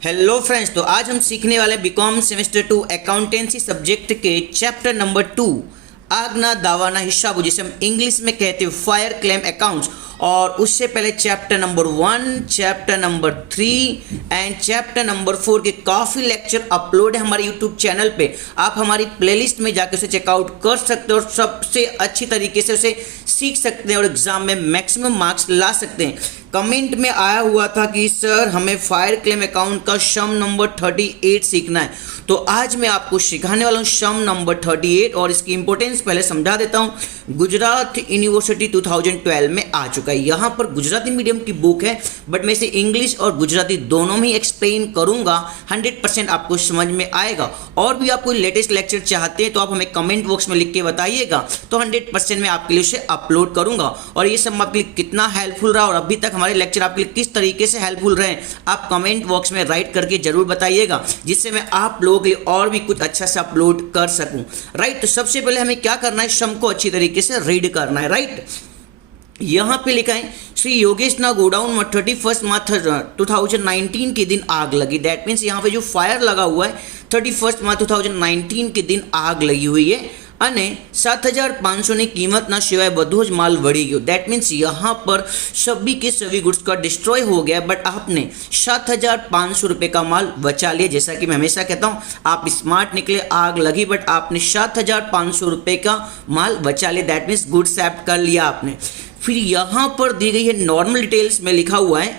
Hello friends, तो आज हम सीखने वाले बीकॉम सेमेस्टर 2 अकाउंटेंसी सब्जेक्ट के चैप्टर नंबर 2 आगना दावाना हिसाब, जिसे हम इंग्लिश में कहते हैं फायर क्लेम अकाउंट्स। और उससे पहले chapter number 1, chapter number 3 and chapter number 4 के काफ़ी लेक्चर अपलोड है हमारे यूट्यूब चैनल पे। आप हमारी प्लेलिस्ट में जाकर उसे चेकआउट कर सकते हैं और सबसे अच्छी तरीके से उसे सीख सकते हैं और एग्जाम में मैक्सिमम मार्क्स ला सकते हैं। कमेंट में आया हुआ था कि सर हमें फायर क्लेम अकाउंट का सम नंबर 38 सीखना है, तो आज मैं आपको सिखाने वाला हूँ सम नंबर 38 और इसकी इंपॉर्टेंस पहले समझा देता हूँ। गुजरात यूनिवर्सिटी 2012 में आ चुका है। यहाँ पर गुजराती मीडियम की बुक है, बट मैं इसे इंग्लिश और गुजराती दोनों में एक्सप्लेन करूँगा। 100% आपको समझ में आएगा। और भी आप कोई लेटेस्ट लेक्चर चाहते हैं तो आप हमें कमेंट बॉक्स में लिख के बताइएगा, तो 100% मैं आपके लिए उसे अपलोड करूँगा। और ये सब आपके लिए कितना हेल्पफुल रहा और अभी तक हमारे लेक्चर आपके लिए किस तरीके से हेल्पफुल रहे, आप कमेंट बॉक्स में राइट करके जरूर बताइएगा, जिससे मैं आप लोगों के लिए और भी कुछ अच्छा से अपलोड कर सकूं। राइट, तो सबसे पहले हमें क्या करना है, सम को अच्छी तरीके से रीड करना है। राइट, यहाँ पे लिखा है श्री योगेश ना गोडाउन में 31 मार्च 2019 के दिन आग लगी। दैट मीन्स यहाँ पे जो फायर लगा हुआ है 31 मार्च 2019 के दिन आग लगी हुई है અને 7,500 ની કિંમતના સિવાય બધો જ માલ વળી ગયો। દેટ મીન્સ यहाँ पर सभी के सभी गुड्स का डिस्ट्रॉय हो गया, बट आपने 7,500 रुपये का माल बचा लिया। जैसा कि मैं हमेशा कहता हूँ, आप स्मार्ट निकले, आग लगी बट आपने 7,500 रुपये का माल बचा लिया। दैट मीन्स गुड्स सेफ्ट कर लिया आपने। फिर यहाँ पर दी गई है नॉर्मल डिटेल्स में लिखा हुआ है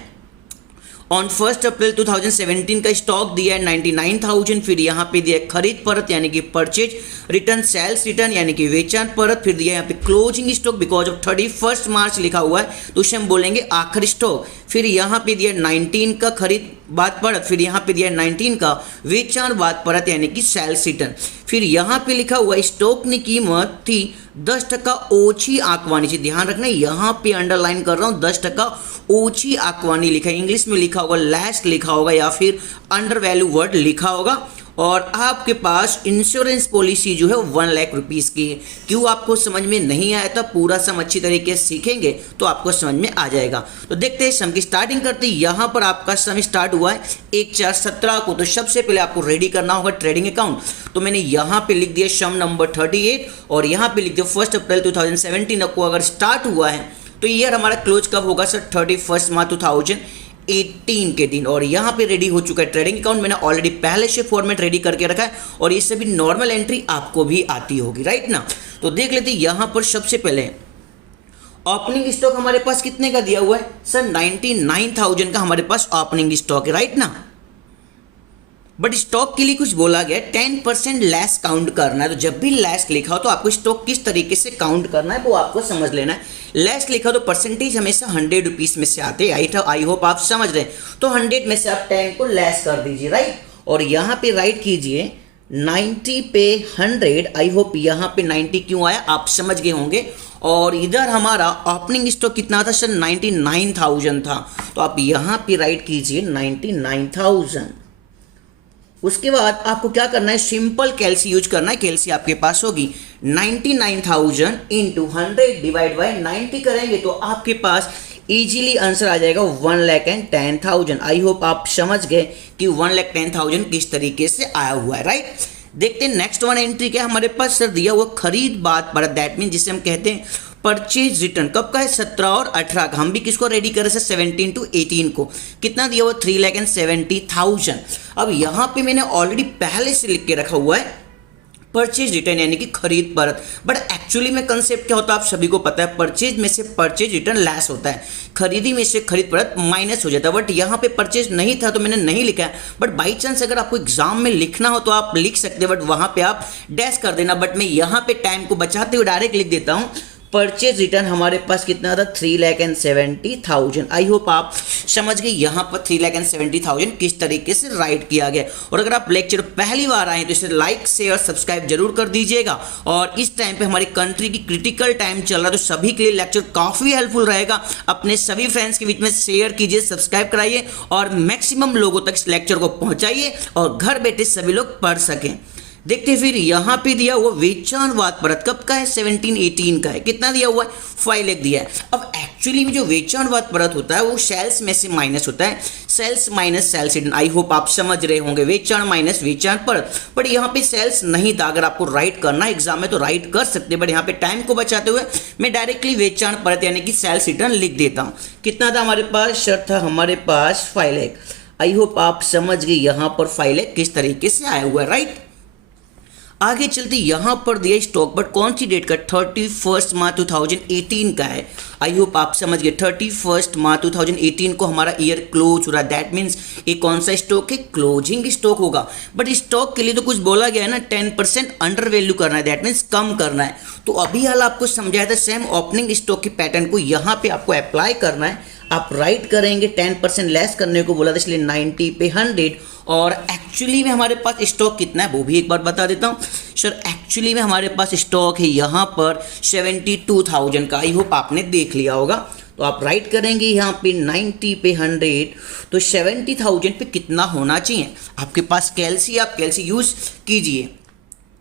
ऑन 1 अप्रैल 2017 का स्टॉक दिया है 99,000। फिर यहाँ पे दिया है खरीद परत यानी कि परचेज, रिटर्न सेल्स रिटर्न यानी कि वेचान परत। फिर दिया है यहाँ पे क्लोजिंग स्टॉक बिकॉज ऑफ 31 मार्च लिखा हुआ है, तो उसे हम बोलेंगे आखिरी स्टॉक। फिर यहाँ पे दिया 19 का खरीद बाद परत, फिर यहाँ पे दिया 19 का वेचान बाद परत यानी कि सेल्स रिटर्न। फिर यहाँ पे लिखा हुआ स्टॉक की कीमत थी 10% ओછી आंकवानी चाहिए। ध्यान रखना, यहाँ पे अंडरलाइन कर रहा हूँ, 10% ओછી आंकवानी लिखा है। इंग्लिश में लिखा होगा लेस लिखा होगा या फिर अंडर वैल्यू वर्ड लिखा होगा। और आपके पास इंश्योरेंस पॉलिसी जो है 1 लाख रुपीज़ की है। क्यों आपको समझ में नहीं आया था, पूरा सम अच्छी तरीके से सीखेंगे तो आपको समझ में आ जाएगा। तो देखते हैं सम की स्टार्टिंग करते हैं। यहाँ पर आपका सम स्टार्ट हुआ है 1/4/17 को। तो सबसे पहले आपको रेडी करना होगा ट्रेडिंग अकाउंट। तो मैंने यहाँ पे लिख दिया सम नंबर 38 और यहाँ पे लिख दिया 1 अप्रैल 2017 को अगर स्टार्ट हुआ है तो ईयर हमारा क्लोज कब होगा सर, 31 मार्च 2018 के दिन। और यहाँ पे रेडी हो चुका है ट्रेडिंग अकाउंट। मैंने ऑलरेडी पहले से फॉर्मेट रेडी करके रखा है और ये सभी नॉर्मल एंट्री आपको भी आती होगी। राइट ना, तो देख लेते हैं यहाँ पर सबसे पहले ओपनिंग स्टॉक हमारे पास कितने का दिया हुआ है सर, 99,000 का हमारे पास ओपनिंग स्टॉक है। राइट ना, बट स्टॉक के लिए कुछ बोला गया 10% लेस काउंट करना है। तो जब भी लेस लिखा हो तो आपको स्टॉक किस तरीके से काउंट करना है वो आपको समझ लेना है। लेस लिखा तो परसेंटेज हमेशा 100 रुपीज़ में से आते हैं। आई होप आप समझ रहे हैं। तो 100 में से आप 10 को लेस कर दीजिए। राइट, और यहाँ पे राइट कीजिए 90 पे 100। आई होप यहाँ पे 90 क्यों आया आप समझ गए होंगे। और इधर हमारा ओपनिंग स्टॉक कितना था सर, 99,000 था। तो आप यहाँ पे राइट कीजिए 99,000। उसके बाद आपको क्या करना है, सिंपल कैलसी यूज करना है। कैलसी आपके पास होगी 99,000 इंटू 100 डिवाइड बाई 90 करेंगे तो आपके पास इजीली आंसर आ जाएगा 1,10,000। आई होप आप समझ गए कि 1,10,000 किस तरीके से आया हुआ है। राइट, देखते हैं नेक्स्ट वन एंट्री क्या हमारे पास सर, दिया हुआ खरीद बाद परत। दैट मीन जिसे हम कहते हैं परचेज रिटर्न। कब का है, 17 और 18 का। हम भी किसको रेडी करें सर, 17 to 18 को। कितना दिया हुआ, 3,70,000। अब यहाँ पे मैंने ऑलरेडी पहले से लिख के रखा हुआ है परचेज रिटर्न यानी कि खरीद परत। बट एक्चुअली में कंसेप्ट क्या होता है आप सभी को पता है, परचेज में से परचेज रिटर्न लेस होता है, खरीदी में से खरीद परत माइनस हो जाता है। बट यहाँ पे परचेज नहीं था तो मैंने नहीं लिखा है। बट बाई चांस अगर आपको एग्जाम में लिखना हो तो आप लिख सकते हैं, बट वहाँ पे आप डैश कर देना। बट मैं यहाँ पे टाइम को बचाते हुए डायरेक्ट लिख देता हूँ परचेज रिटर्न हमारे पास कितना था, 3,70,000। आई होप आप समझ गए यहाँ पर 3,70,000 किस तरीके से राइट किया गया। और अगर आप लेक्चर पहली बार आए तो इसे लाइक शेयर सब्सक्राइब जरूर कर दीजिएगा। और इस टाइम पे हमारी कंट्री की क्रिटिकल टाइम चल रहा है, तो सभी के लिए लेक्चर काफ़ी हेल्पफुल रहेगा। अपने सभी फ्रेंड्स के बीच में शेयर कीजिए, सब्सक्राइब कराइए और मैक्सिमम लोगों तक इस लेक्चर को पहुँचाइए और घर बैठे सभी लोग पढ़ सकें। देखते फिर यहाँ पे दिया हुआ वेचाणवाद परत कब का है, 1718 का है। कितना दिया हुआ है, 5 लाख दिया है। अब एक्चुअली में जो वेचाणवाद परत होता है वो सेल्स में से माइनस होता है, sales minus sales return. I hope आप समझ रहे होंगे, वेचाण माइनस वेचाण परत। बट यहाँ पे सेल्स नहीं था, अगर आपको राइट करना है एग्जाम में तो राइट कर सकते हैं, बट यहाँ पे टाइम को बचाते हुए मैं डायरेक्टली वेचाण परत यानी कि सेल्स रिटर्न लिख देता हूँ। कितना था हमारे पास, शर्त था हमारे पास 5 लाख। आई होप आप समझ गए यहाँ पर 5 लाख किस तरीके से आया हुआ है, राइट। आगे चलते यहाँ पर दिया स्टॉक बट कौन सी डेट का, 31 मार्च 2018 का है। आई होप आप समझ गए 31 मार्च 2018 को हमारा ईयर क्लोज हो रहा है। दैट मीन्स ये कौन सा स्टॉक है, क्लोजिंग स्टॉक होगा। बट स्टॉक के लिए तो कुछ बोला गया है ना, 10% अंडर वैल्यू करना है, दैट मीन्स कम करना है। तो अभी हाल आपको समझाया था, सेम ओपनिंग स्टॉक के पैटर्न को यहाँ पे आपको अप्लाई करना है। आप राइट करेंगे, 10% लेस करने को बोला था, इसलिए 90 पे 100। और एक्चुअली में हमारे पास स्टॉक कितना है वो भी एक बार बता देता हूँ सर। एक्चुअली में हमारे पास स्टॉक है यहाँ पर 72,000 का। आई होप आपने देख लिया होगा। तो आप राइट करेंगे यहाँ पे 90 पे 100, तो 70,000 पे कितना होना चाहिए आपके पास। कैलसी, आप कैलसी यूज कीजिए।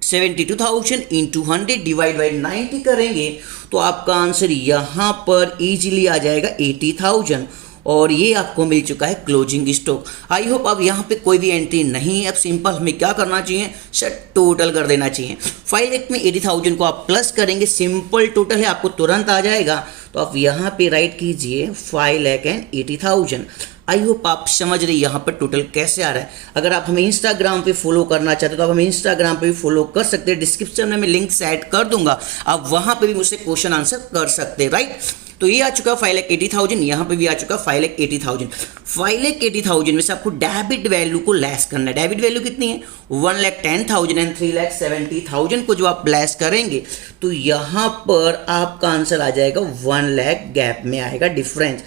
72,000 इंटू 100 डिवाइड बाई 90 करेंगे तो आपका आंसर यहाँ पर इजीली आ जाएगा 80,000। और ये आपको मिल चुका है क्लोजिंग स्टॉक। आई होप अब यहाँ पे कोई भी एंट्री नहीं है। अब सिंपल हमें क्या करना चाहिए सर, टोटल कर देना चाहिए। 5 लाख में 80,000 को आप प्लस करेंगे, सिंपल टोटल है, आपको तुरंत आ जाएगा। तो आप यहाँ पे राइट कीजिए 5,80,000। आई होप आप समझ रहे यहाँ पर टोटल कैसे आ रहा है। अगर आप हमें इंस्टाग्राम पे फॉलो करना चाहते हो तो आप हमें इंस्टाग्राम पे भी फॉलो कर सकते हैं। डिस्क्रिप्शन में मैं लिंक ऐड कर दूंगा, आप वहाँ पे भी मुझसे क्वेश्चन आंसर कर सकते हैं, राइट। तो ये आ चुका 5,80,000, यहाँ पे भी आ चुका 5,80,000। 5,80,000 में से आपको डेबिट वैल्यू को लेस करना है। डेबिट वैल्यू कितनी है, 1,10,000 एंड 3,70,000 को जो आप लेस करेंगे तो यहाँ पर आपका आंसर आ जाएगा 1 लाख गैप में आएगा डिफरेंस।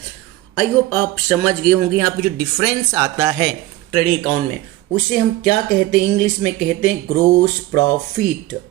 आई होप आप समझ गए होंगे। यहाँ पे जो डिफरेंस आता है ट्रेडिंग अकाउंट में उसे हम क्या कहते हैं, इंग्लिश में कहते हैं ग्रोस प्रॉफिट,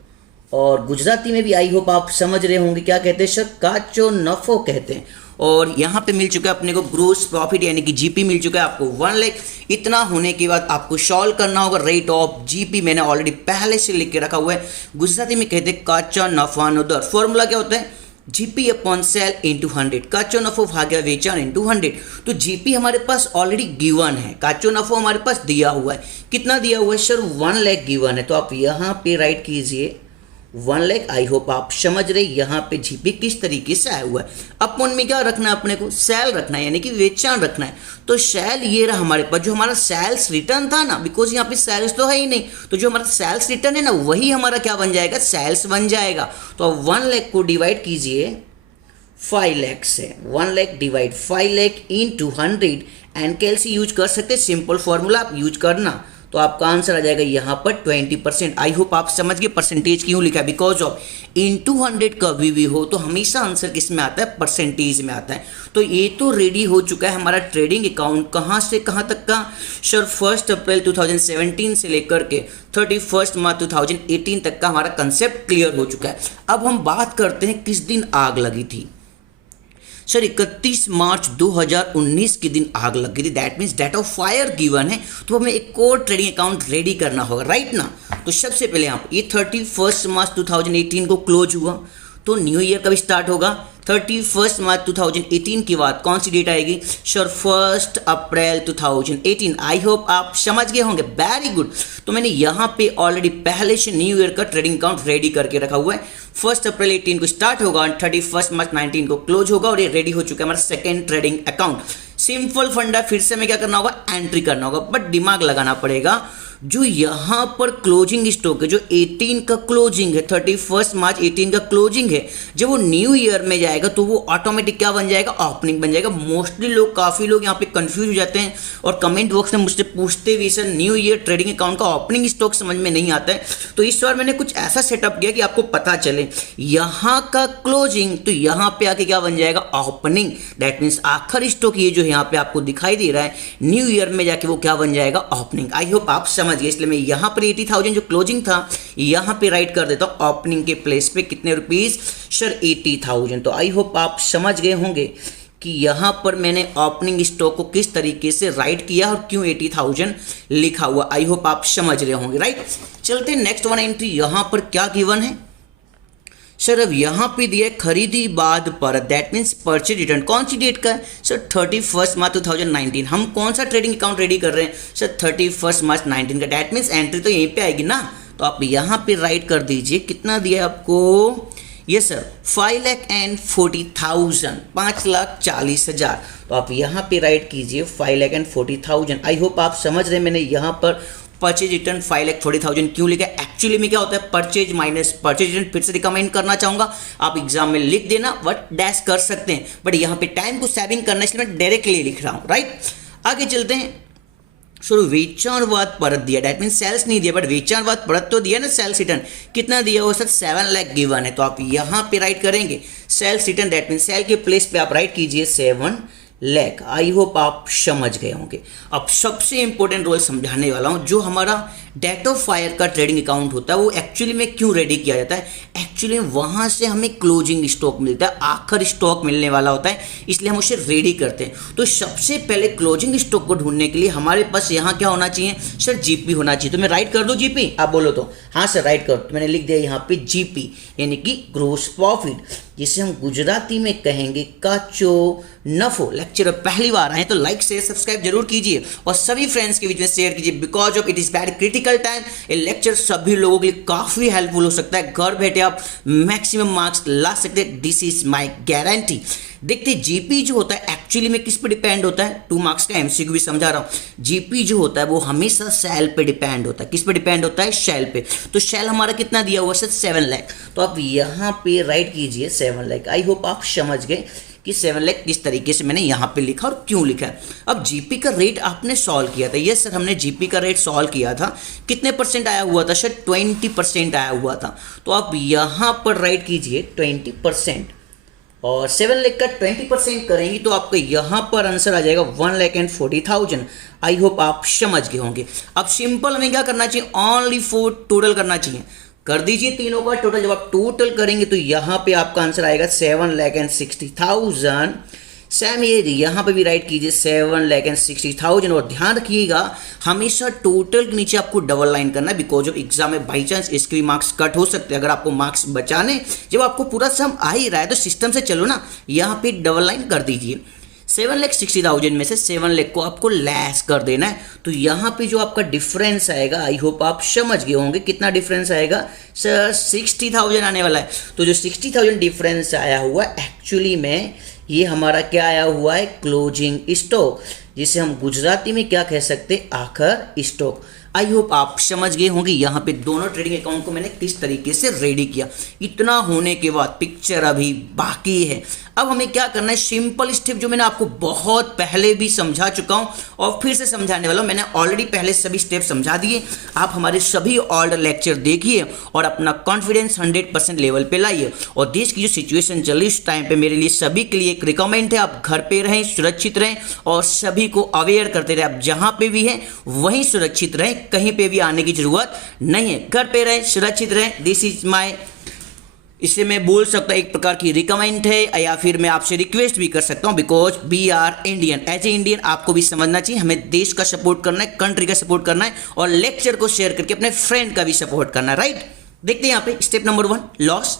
और गुजराती में भी आई होप आप समझ रहे होंगे क्या कहते हैं सर, काचो नफो कहते हैं। और यहाँ पे मिल चुका है अपने को ग्रोस प्रॉफिट यानी कि जीपी मिल चुका है आपको 1 लाख। इतना होने के बाद आपको सॉल्व करना होगा रेट ऑफ जीपी, मैंने ऑलरेडी पहले से लिख के रखा हुआ है। गुजराती में कहते हैं काचा नफा नो दर। फॉर्मूला क्या होता है, जीपी अपॉन सेल इंटू 100, काचो नफो भाग्या वेचान इंटू 100। तो जीपी हमारे पास ऑलरेडी गिवन है, काचो नफो हमारे पास दिया हुआ है। कितना दिया हुआ है सर, 1 लाख गिवन है। तो आप यहाँ पे राइट कीजिए 1 लाख। आई होप आप समझ रहे यहाँ पे जीपी किस तरीके से आया हुआ है। अपॉन में क्या रखना है अपने को, सेल रखना है यानी कि वेचान रखना है। तो सेल ये रहा हमारे पास, जो हमारा सेल्स रिटर्न था ना, बिकॉज यहाँ पे सेल्स तो है ही नहीं, तो जो हमारा सेल्स रिटर्न है ना वही हमारा क्या बन जाएगा, सेल्स बन जाएगा। तो आप 1 लाख को डिवाइड कीजिए 5 लाख से, 1 lakh divide 5 lakh into 100 and calci use कर सकते हैं, सिंपल फॉर्मूला आप यूज करना। तो आपका आंसर आ जाएगा यहाँ पर 20%। आई होप आप समझ गए परसेंटेज क्यों लिखा है, बिकॉज ऑफ इंटू 100 कभी भी हो तो हमेशा आंसर किस में आता है, परसेंटेज में आता है। तो ये तो रेडी हो चुका है हमारा ट्रेडिंग अकाउंट। कहाँ से कहाँ तक का सर, 1 अप्रैल 2017 से लेकर के 31 मार्च 2018 तक का हमारा कंसेप्ट क्लियर हो चुका है। अब हम बात करते हैं किस दिन आग लगी थी सर, 31 मार्च 2019 के दिन आग लग गई थी। That means date of fire given है, तो हमें एक और ट्रेडिंग अकाउंट रेडी करना होगा, राइट ना। तो सबसे पहले यहाँ पर ये 31 मार्च 2018 को क्लोज हुआ, तो न्यू ईयर कब स्टार्ट होगा, 31 मार्च 2018 के बाद कौन सी डेट आएगी सर, 1 अप्रैल 2018। आई होप आप समझ गए होंगे, वेरी गुड। तो मैंने यहाँ पे ऑलरेडी पहले से न्यू ईयर का ट्रेडिंग अकाउंट रेडी करके रखा हुआ है। 1 अप्रैल 18 को स्टार्ट होगा और 31 मार्च 19 को क्लोज होगा, और ये रेडी हो चुका है हमारा सेकेंड ट्रेडिंग अकाउंट। सिंपल फंडा, फिर से हमें क्या करना होगा, एंट्री करना होगा, बट दिमाग लगाना पड़ेगा। जो यहाँ पर क्लोजिंग स्टॉक है, जो 18 का क्लोजिंग है, 31 मार्च 18 का क्लोजिंग है, जब वो न्यू ईयर में जाएगा तो वो ऑटोमेटिक क्या बन जाएगा, ओपनिंग बन जाएगा। मोस्टली लोग, काफ़ी लोग यहाँ पे कंफ्यूज हो जाते हैं और कमेंट बॉक्स में मुझसे पूछते भी sir new year trading account का ओपनिंग स्टॉक समझ में नहीं आता है। तो इस बार मैंने कुछ ऐसा सेटअप किया कि आपको पता चले, यहाँ का क्लोजिंग तो यहाँ पे आके क्या बन जाएगा, ओपनिंग। दैट मीन्स आखिरी स्टॉक ये जो यहाँ पे आपको दिखाई दे रहा है, न्यू ईयर में जाके वो क्या बन जाएगा, ओपनिंग। आई होप आप समझ गए, इसलिए मैं यहाँ पर 80,000 जो क्लोजिंग था यहाँ पे राइट कर देता हूँ ओपनिंग के प्लेस पे कितने रुपीस सर, 80,000। तो आई होप आप समझ गए होंगे कि यहाँ पर मैंने ओपनिंग स्टॉक को किस तरीके से राइट किया और क्यों 80,000 लिखा हुआ। आई होप आप समझ रहे होंगे, राइट। चलते हैं नेक्स्ट वन एंट्री। यहाँ पर क्या गिवन है सर? अब यहाँ पे दिया है खरीदी बाद पर, दैट मीन्स परचेज रिटर्न। कौन सी डेट का है सर? 31 मार्च 2019। हम कौन सा ट्रेडिंग अकाउंट रेडी कर रहे हैं सर? 31 मार्च 19 का। दैट मीन्स एंट्री तो यहीं पे आएगी ना, तो आप यहाँ पे राइट कर दीजिए। कितना दिया है आपको? Yes sir, 5,40,000, 5,40,000। तो आप यहाँ पे राइट कीजिए 5,40,000। आई होप आप समझ रहे हैं मैंने यहाँ पर परचेज रिटर्न 5,40,000 क्यों लिखा है। एक्चुअली में क्या होता है, परचेज माइनस परचेज रिटर्न। फिर से रिकमेंड करना चाहूंगा आप एग्जाम में लिख देना, बट डैश कर सकते हैं, बट यहाँ पे टाइम को सेविंग करना इसलिए मैं डायरेक्टली लिख रहा हूँ, राइट। आगे चलते हैं। सो वेचाणवाद परत दिया, डैट मीन सेल्स नहीं दिया, बट वेचाणवाद परत तो दिया ना। सेल्स रिटर्न कितना दिया हो सर? 7 लाख गिवन है, तो आप यहाँ पे राइट करेंगे sales return. That mean sale के प्लेस पे आप राइट कीजिए 7 लाख। आई होप आप समझ गए होंगे। अब सबसे इंपॉर्टेंट रोल समझाने वाला हूं, जो हमारा डेट ऑफ फायर का ट्रेडिंग अकाउंट होता है वो एक्चुअली में क्यों रेडी किया जाता है। एक्चुअली वहां से हमें क्लोजिंग स्टॉक मिलता है, आखिर स्टॉक मिलने वाला होता है, इसलिए हम उसे रेडी करते हैं। तो सबसे पहले क्लोजिंग स्टॉक को ढूंढने के लिए हमारे पास यहाँ क्या होना चाहिए सर? जीपी होना चाहिए। तो मैं राइट कर दूं जीपी? आप बोलो तो हाँ सर राइट कर। तो मैंने लिख दिया यहाँ पे जीपी, यानी कि ग्रोस प्रॉफिट, जिसे हम गुजराती में कहेंगे काचो नफो। लेक्चर पहली बार आए तो लाइक शेयर सब्सक्राइब जरूर कीजिए और सभी फ्रेंड्स के बीच में शेयर कीजिए, because of it is very critical time. ये लेक्चर सभी लोगों के लिए काफी हेल्पफुल हो सकता है। घर बैठे आप मैक्सिमम मार्क्स ला सकते हैं, दिस इज माय गारंटी। देखते जीपी जो होता है एक्चुअली में किस पे डिपेंड होता है? 2 मार्क्स का एमसीक्यू भी समझा रहा हूं। जीपी जो होता है वो हमेशा सेल पे डिपेंड होता है। किस पे डिपेंड होता है? सेल पे। तो सेल हमारा कितना दिया हुआ सर? 7 लाख। तो आप यहाँ पे राइट कीजिए 7 लाख। आई होप आप समझ गए कि 7 लाख किस तरीके से मैंने यहाँ पे लिखा और क्यों लिखा है। अब जीपी का रेट आपने सॉल्व किया था। यस सर, हमने जीपी का रेट सॉल्व किया था। कितने परसेंट आया हुआ था सर? 20% आया हुआ था। तो आप यहाँ पर राइट कीजिए 20%, और 7 लाख का 20% करेंगे तो आपका यहाँ पर आंसर आ जाएगा 1,40,000। आई होप आप समझ गए होंगे। अब सिंपल हमें क्या करना चाहिए? ओनली 4 टोटल करना चाहिए। कर दीजिए तीनों का टोटल। जब आप टोटल करेंगे तो यहाँ पे आपका आंसर आएगा 7,60,000। सेम ये यहाँ पे भी राइट कीजिए 7,60,000। और ध्यान रखिएगा हमेशा टोटल के नीचे आपको डबल लाइन करना है, बिकॉज ऑफ एग्जाम में बाई चांस इसके भी मार्क्स कट हो सकते हैं। अगर आपको मार्क्स बचाने, जब आपको पूरा सम आ ही रहा है तो सिस्टम से चलो ना, यहाँ पे डबल लाइन कर दीजिए। 7,60,000 में से 7 लाख को आपको लेस कर देना है। तो यहाँ पे जो आपका डिफरेंस आएगा, आई होप आप समझ गए होंगे कितना डिफरेंस आएगा सर? 60,000 आने वाला है। तो जो 60,000 डिफरेंस आया हुआ एक्चुअली में ये हमारा क्या आया हुआ है? क्लोजिंग स्टॉक, जिसे हम गुजराती में क्या कह सकते हैं? आखिर स्टॉक। आई होप आप समझ गए होंगे यहाँ पे दोनों ट्रेडिंग अकाउंट को मैंने किस तरीके से रेडी किया। इतना होने के बाद पिक्चर अभी बाकी है। अब हमें क्या करना है? सिंपल स्टेप जो मैंने आपको बहुत पहले भी समझा चुका हूँ और फिर से समझाने वाला हूँ। मैंने ऑलरेडी पहले सभी स्टेप समझा दिए। आप हमारे सभी ओल्ड लेक्चर देखिए और अपना कॉन्फिडेंस 100% लेवल पे लाइए। और देश की जो सिचुएशन चल रही इस टाइम पे मेरे लिए सभी के लिए एक रिकमेंड है, आप घर पे रहें, सुरक्षित रहें और सभी को अवेयर करते रहे। आप जहाँ पे भी हैं वहीं सुरक्षित रहें, कहीं पे भी आने की जरूरत नहीं है। घर पे रहें, सुरक्षित रहें। दिस इज माय, इसे मैं बोल सकता हूँ एक प्रकार की रिकमेंड है, या फिर मैं आपसे रिक्वेस्ट भी कर सकता हूँ, because we are Indian. As a Indian आपको भी समझना चाहिए हमें देश का सपोर्ट करना है, कंट्री का सपोर्ट करना है और लेक्चर को शेयर करके अपने फ्रेंड का भी सपोर्ट करना है, राइट। देखते हैं यहाँ पे स्टेप नंबर 1, लॉस,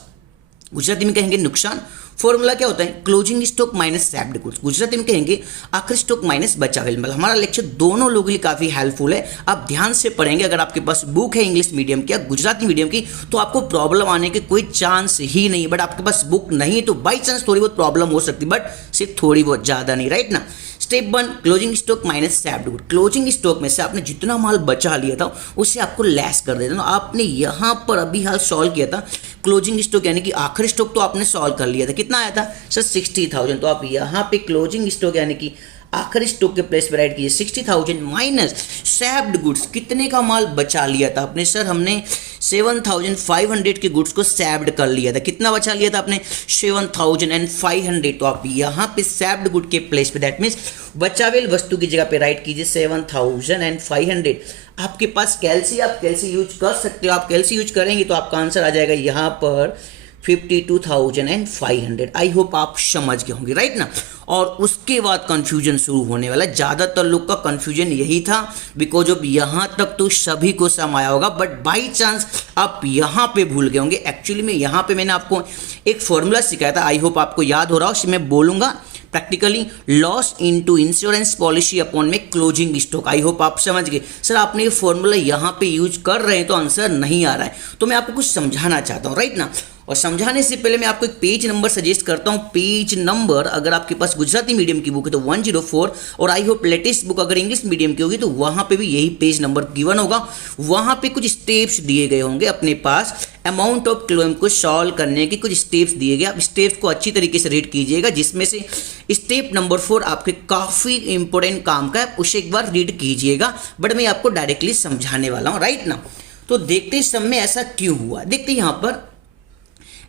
गुजराती में कहेंगे नुकसान। फॉर्मूला क्या होता है? Closing stock minus sapped goods, Gujarati में कहेंगे आखिरी स्टॉक माइनस बचा हुआ माल। हमारा लेक्चर दोनों लोगों के लिए काफी हेल्पफुल है। आप ध्यान से पढ़ेंगे। अगर आपके पास बुक है इंग्लिश मीडियम की या गुजराती मीडियम की तो आपको प्रॉब्लम आने के कोई चांस ही नहीं है। बट आपके पास बुक नहीं है तो बाई चांस थोड़ी बहुत प्रॉब्लम हो सकती है, बट सिर्फ थोड़ी बहुत ज्यादा नहीं, राइट ना। Step 1, closing stock minus sapped good. Closing stock में से आपने जितना माल बचा लिया था उसे आपको लेस कर देना। आपने यहाँ पर अभी हाल सॉल्व किया था क्लोजिंग स्टॉक, यानी कि आखिरी स्टॉक तो आपने सॉल्व कर लिया था। कितना आया था सर? 60,000। तो आप यहाँ पे क्लोजिंग स्टॉक यानी कि आखिरी स्टॉक के प्लेस पे राइट कीजिए 60,000 माइनस सैप्ड गुड्स। कितने का माल बचा लिया था आपने? सर हमने 7,500 के गुड्स को सैप्ड कर लिया था। कितना बचा लिया था आपने? 7,500। तो आप यहाँ पे सैप्ड गुड के प्लेस पे दैट मीन्स बचावेल वस्तु की जगह पे राइट कीजिए 7,500। आपके पास कैल्सी, आप कैल्सी यूज कर सकते हो। आप कैल्सी यूज करेंगे तो आपका आंसर आ जाएगा यहाँ पर 52,500। आई होप आप समझ गए होंगे, राइट ना। और उसके बाद कंफ्यूजन शुरू होने वाला है। ज़्यादातर लोग का कंफ्यूजन यही था, बिकॉज अब यहाँ तक तो सभी को सम आया होगा, बट बाई चांस आप यहाँ पे भूल गए होंगे। एक्चुअली में यहाँ पे मैंने आपको एक फॉर्मूला सिखाया था, आई होप आपको याद हो रहा हो। मैं बोलूँगा practically loss into insurance policy upon में क्लोजिंग स्टॉक। आई होप आप समझ गए। सर आपने ये फॉर्मूला यहाँ पे यूज कर रहे हैं तो आंसर नहीं आ रहा है, तो मैं आपको कुछ समझाना चाहता हूँ, राइट ना। और समझाने से पहले मैं आपको एक पेज नंबर सजेस्ट करता हूँ। पेज नंबर अगर आपके पास गुजराती मीडियम की बुक है तो 104, और आई होप लेटेस्ट बुक अगर इंग्लिश मीडियम की होगी तो वहाँ पे भी यही पेज नंबर गिवन होगा। वहाँ पे कुछ स्टेप्स दिए गए होंगे अपने पास, अमाउंट ऑफ क्लेम को सॉल्व करने के कुछ स्टेप्स दिए गए। आप स्टेप्स को अच्छी तरीके से रीड कीजिएगा, जिसमें से स्टेप नंबर 4 आपके काफ़ी इंपॉर्टेंट काम का है, उसे एक बार रीड कीजिएगा। बट मैं आपको डायरेक्टली समझाने वाला हूँ, राइट ना। तो देखते इस समय ऐसा क्यों हुआ, देखते यहाँ पर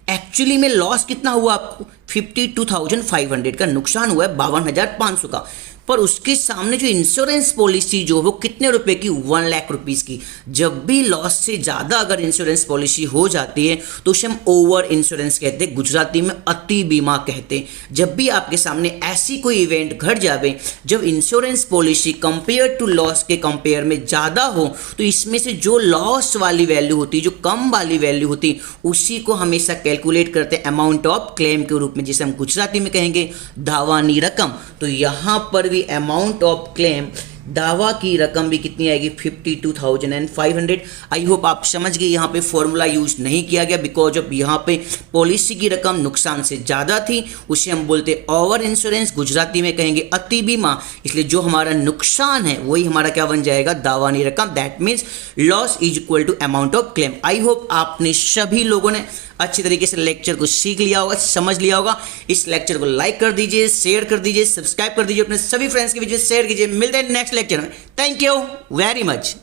एक्चुअली में लॉस कितना हुआ आपको 52,500 का नुकसान हुआ है 52,500 का। पर उसके सामने जो इंश्योरेंस पॉलिसी जो वो कितने रुपए की 1 लाख रुपीस की। जब भी लॉस से ज़्यादा अगर इंश्योरेंस पॉलिसी हो जाती है तो उसे हम ओवर इंश्योरेंस कहते हैं, गुजराती में अति बीमा कहते हैं। जब भी आपके सामने ऐसी कोई इवेंट घट जावे जब insurance policy compare to loss के कंपेयर में ज़्यादा हो, तो इसमें से जो लॉस वाली वैल्यू होती है, जो कम वाली वैल्यू होती है, उसी को हमेशा कैलकुलेट करते हैं अमाउंट ऑफ क्लेम के रूप में, जिसे हम गुजराती में कहेंगे दावानी रकम। तो यहाँ पर अमाउंट ऑफ क्लेम दावा की रकम भी कितनी आएगी 52,500। आई होप आप समझ गए। यहाँ पे फॉर्मूला यूज नहीं किया गया बिकॉज ऑफ यहाँ पे पॉलिसी की रकम नुकसान से ज़्यादा थी, उसे हम बोलते ओवर इंश्योरेंस, गुजराती में कहेंगे अति बीमा। इसलिए जो हमारा नुकसान है वही हमारा क्या बन जाएगा दावानी रकम। That means loss is equal to amount of claim. I hope आपने सभी लोगों ने अच्छी तरीके से लेक्चर को सीख लिया होगा, समझ लिया होगा। इस लेक्चर को लाइक कर दीजिए, शेयर कर दीजिए, सब्सक्राइब कर दीजिए, अपने सभी फ्रेंड्स के बीच में शेयर कीजिए। मिलते हैं नेक्स्ट लेक्चर में। Thank you very much.